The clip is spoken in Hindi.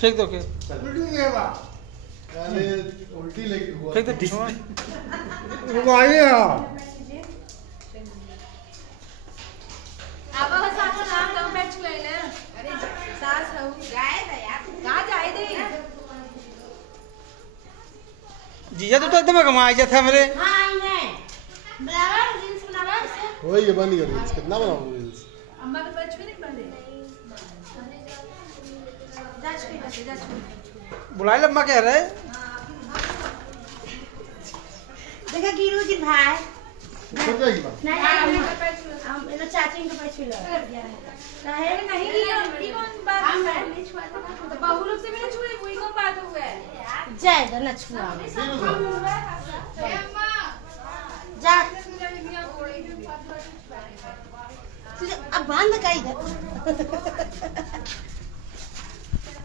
फेंक दो के उल्टी लगी हुआ फेंक दो वो आई है अब सास नाम तो बैठ चुके हैं अरे सास हो जाए ना यार कहां जाए दे जीजा तो एकदम कमाई जाता मेरे हां आई है बराबर रील्स बनावा इससे वही ये बन गई रील्स कितना बनाऊंगा रील्स अम्मा के बच में नहीं बने जा छुई बुलाए लम्बा कह रहे देखा गिरू जी भाई हो जाएगी बात नहीं हम इन चाची के पैसे ले काहे नहीं ये कौन बात है नहीं छुआ तो बहू लोग से भी नहीं छुए कोई कौन बात हुआ है जय द न छुआ जा अब बांध का इधर